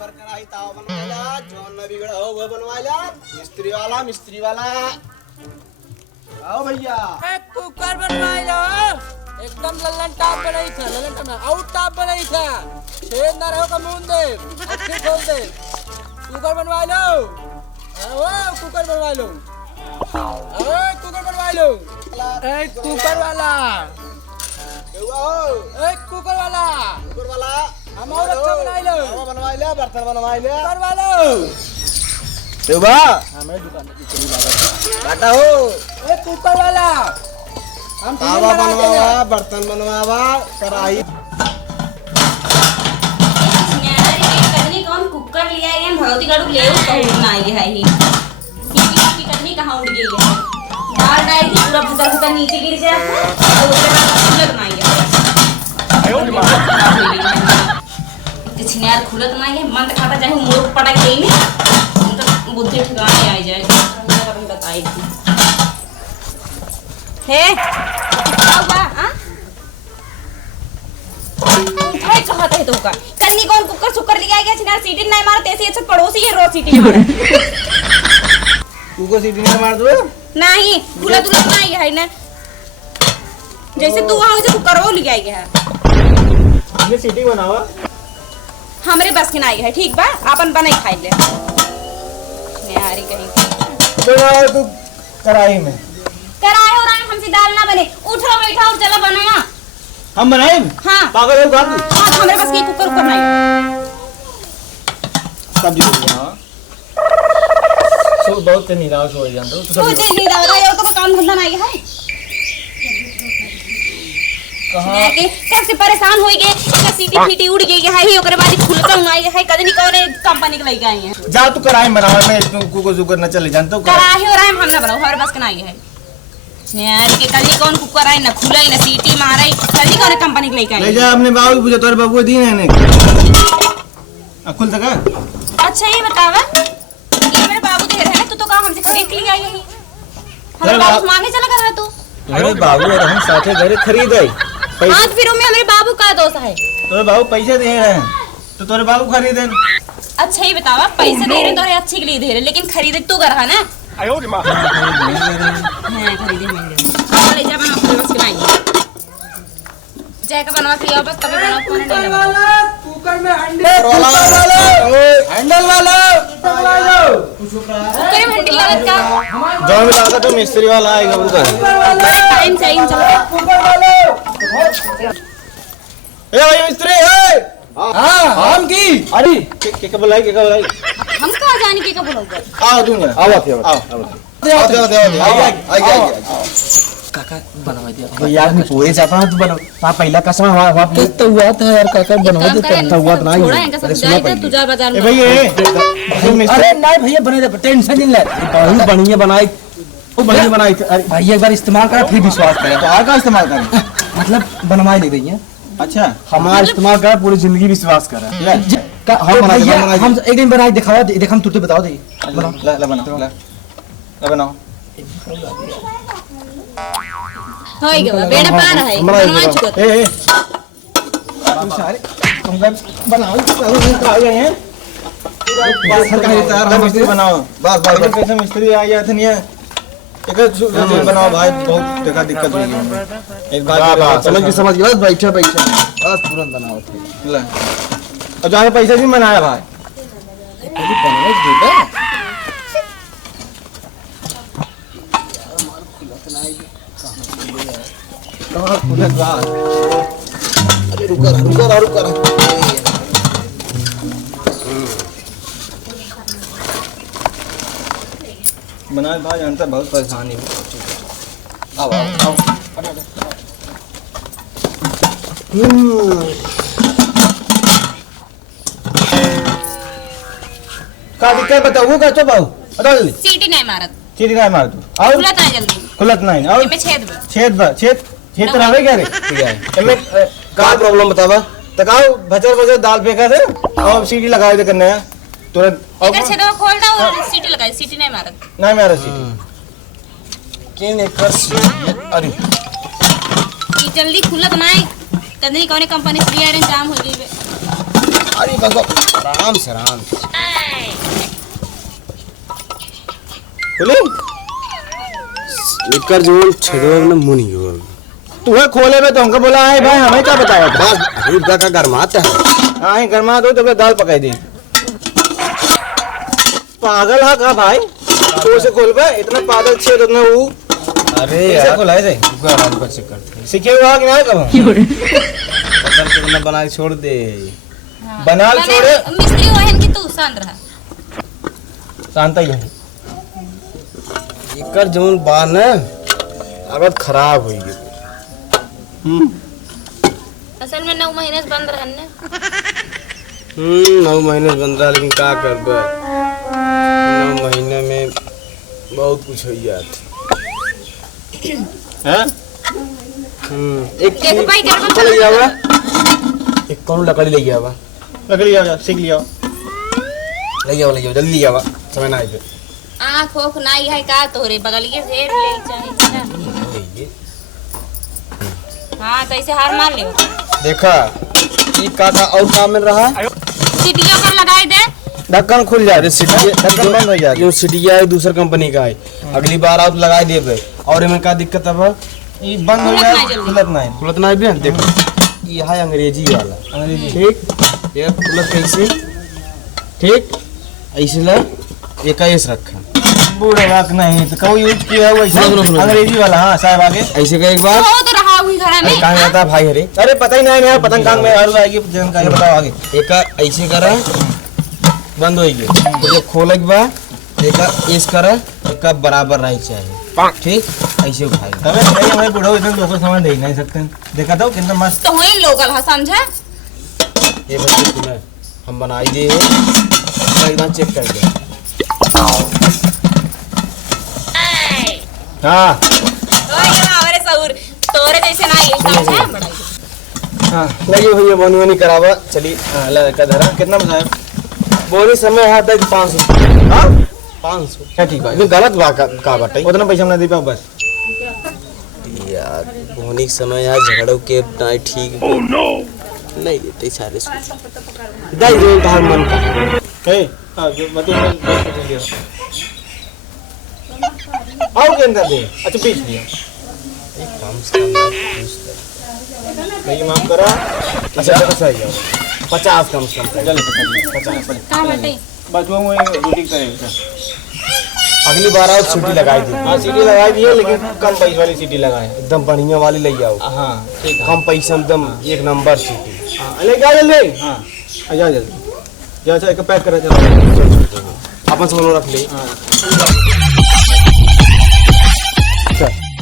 Cooker कढ़ाई तावा बनवाइला, जौन न बिगड़ हो वो बनवाइला, मिस्त्री वाला आओ भैया। एक कुकर बनवाइला, एकदम लल्लन टाप बनाई था, लल्लन टाप ना आउट टाप बनाई था, छेद ना रहो का मुंह दे, अच्छे खोल दे। कुकर बनवा लो, आओ कुकर बनवा लो, आओ कुकर बनवा लो। एक कुकर वाला, एक कुकर वाला हम और अच्छा बनाई लो, बर्तन बनवाई ले, कुकर वालो देवा हमें दुकान की चली लागत काटा हो। एक कुकर वाला हम तावा बनवावा, बर्तन बनवावा, कढ़ाई कौन कुकर लिया है भगवती गाड़ू ले कहूं ना ये है ही की करनी कहां उड़ गई है। दाल डाली थी पूरा भसर नीचे गिर गया था और उसके बाद खुलत ना है। आयो रे मां किछने यार खुलत ना है मन खाता चाहे मुंह पटक देई ने तो बुद्धि ठिकाने आ जाए। अपन बताई थी हे क्या हुआ हां उठाई कहता है तो का कन्नी कौन कुकर सुकर लिया गया छिनार सीटी नहीं मारते ऐसे अच्छा पड़ोसी है रो सीटी मारे तू को सीटी नहीं मार दो नहीं खुला तुला नहीं है ना जैसे तू वहां से कुकर वो लिया गया है ये सीटी बनावा हमरे बस के नहीं है ठीक बा अपन बनाई खाई ले यारी कहीं तो कढ़ाई में कराए और हमसे दाल ना बने उठो बैठा और चला बनाया हम बनाए हां पागल हो गाल हां हमरे बस के कुकर ऊपर नहीं सब्जी हां सो बहुत निराश हो जानते तो नहीं दादा ये तो काम धंधा नहीं है कहां के कैसे परेशान होई गए का सीटी फीटी उड़ गई है ही ओकरे बाद खुलका उनाई है कदनी कौने कंपनी के लई गए हैं जा तू कढ़ाई बनावा मैं तुमको को जुगर न चले जानते हो कराही और हम ना बनाओ हमारे बस के नहीं है यार के कदी कौन कुकर आई ना खुलाई ना सीटी माराई कदी कौन कंपनी के लई गए ले जा अपने बाबू को पूछो तोरे बाबू दिन है ने खुल सका अच्छा ये बतावा ये मेरे बाबू दे रहे हैं तू तो कहा हमसे खरीद के लिए आई है हमारे बाबू मांगे चला कर रहा तू अरे बाबू और हम साथे घरे खरीद आई हाथ फिरो में हमारे बाबू का दोस्त है तोरे बाबू पैसे दे रहे हैं तो तोरे बाबू खरीदे अच्छा ये बतावा पैसे दे रहे तो अच्छे के लिए दे रहे लेकिन खरीदे तू कर ना आयो रे मां हां खरीदे मैं ले जा बना बस बनाई जय का बनवा के बस तभी बनाओ कौन नहीं लगा कुकर में हैंडल वाला कुकर में हैंडल लागत का जो भी लागत तो मिस्त्री वाला आएगा उधर टाइम से इन चल ए भाई मिस्त्री ए हां हम की अरे के बोलाई हम कहां जाने के का बोलोगे आओ दूंगा आओ काका बनवा दिया यार मैं पूरे चाहता हूं तू बना हां पहला कसम हुआ तो हुआ था यार काका बनवा दे तो हुआ तो नहीं थोड़ा इनका समझाई था तुझा बाजार में ए भाई अरे नहीं भैया बने दे टेंशन नहीं ले बहुत बढ़िया बनाई वो बढ़िया बनाई थी अरे भाई एक बार इस्तेमाल करा फिर विश्वास तो करें और का इस्तेमाल करें मतलब बनवाई ले गई है अच्छा हमारा इस्तेमाल कर पूरी जिंदगी विश्वास कर हम हम एक दिन बनाई दिखावा देख हम तुझे बताओ दे बनाओ ला बनाओ होई गया बेड़ा पार है बनवा चुका ए सारे तुम बनाओ आ गए हैं मिस्त्री बनाओ बस कैसे मिस्त्री आ गया था नहीं एक बनाओ भाई बहुत देखा दिक्कत हुई है एक बात समझ के बस बैठे बस तुरंत बनाओ ले और जाके पैसे भी मनाया भाई पहले बनवा दे कहां खुलत बा अरे रुका बना भाई जानता बहुत परेशानी है आओ का दिक्कत बताओ वो का तो बाबू बता जल्दी सीटी नहीं मारत सीटी नहीं मार तू और खुलत नहीं जल्दी खुलत नहीं और में छेद छेद रहे क्या रे ठीक है मैं का प्रॉब्लम बतावा तकाओ भचर दाल फेंका थे और सीटी लगाए थे करने तुरंत एकर छेदवा खोल दो और सीटी लगाई सीटी नहीं मारत नहीं मारा सीटी किन एकर अरे ये जल्दी खुलत नहीं कदनी कौन कंपनी से यार जाम हो गई अरे बस आराम से आराम से बोले एकर जोन छेदवा में मुनी हो तुम्हें खोले में तो हमको बोला है भाई हमें क्या बताया था बस गरीब का गरमाता है हाँ गर्मा दो तो दाल पकाई दी पागल है का भाई तो से खोल पे इतना पागल छेद उतना वो अरे कैसे यार खोला है आराम कर से करते सीखे हुआ कि नहीं कब पत्थर के बना बना के छोड़ दे बना ले छोड़े मिस्त्री होहन की तू शांत रहा शांता ही है एकर जोन बा न अगर खराब होई गई असल में 9 महीने से बंद रहन ने 9 महीने बंद रहा लेकिन का करबे 9 महीने में बहुत कुछ हो जात हैं एक देखो भाई कर कौन ले जावा एक कौन लकड़ी ले गया लकड़ी आ जा सीख लिया ले जाओ जल्दी आवा समय ना आए आँख ओख नाई है का तोरे बगलिए ढेर ले चाहिए हाँ तो ऐसे हार मार ले देखा ई का और काम में रहा सीटियों पर लगाई दे ढक्कन खुल जाए अरे सिटी ढक्कन बंद हो जाए यो सिटिया है दूसर कंपनी का है अगली बार आप लगा देबे और इनमें का दिक्कत अब ये बंद हो जाए खुलत नहीं खुलत ना भी देखो ये है अंग्रेजी वाला अंग्रेजी ठीक ये खुलत कैसे ठीक ऐसे ला एक एस रखा बूढ़े वाक नहीं तो कभी यूज किया है वैसे सुनो। अंग्रेजी वाला हाँ साहब आगे ऐसे का एक बार हो तो रहा हुई घर अरे में कहाँ जाता भाई हरे अरे पता ही नहीं है पतंग कांग में और आएगी जन का बताओ आगे एक ऐसे करा बंद हो गई तो जब खोल के बाद एक एस करा एक बराबर रही चाहिए ठीक ऐसे उठाई हमें नहीं हमें बूढ़ा इतना लोगों सामान दे नहीं सकते देखा तो कितना मस्त तो वही लोकल है समझा ये बच्चे तुम्हें हम बनाई दे एकदम चेक कर दे हाँ ओए हमारे सऊर तोरे जैसे ना ये समझा बड़ा हाँ लगी हुई है बोनी वोनी करावा चली लड़का धरा कितना बताया बोनी समय हाथ है 500 हाँ 500 क्या ठीक है लेकिन गलत बात का बटाई उतना पैसा हम नहीं दे पाओ बस यार बोनी के समय यार झगड़ों के नहीं ठीक नहीं देते सारे दाई रोल धार मन का हे हाँ जो बताइए आओ के अंदर दे अच्छा पीछ दिया कम से कम नहीं माफ करा अच्छा चलो सही है 50 कम से कम चलो 50 का बटे बस वो ड्यूटी करेगा अगली बार आओ सीटी लगाई दी हाँ सीटी लगाई दी है लेकिन कम पैसे वाली सीटी लगाए एकदम बढ़िया वाली ले आओ हाँ ठीक है कम पैसा एकदम एक नंबर सीटी हाँ लेके आ जल्दी हाँ आ जा जल्दी जा अच्छा एक पैक करा चलो अपन सोनो रख ले हाँ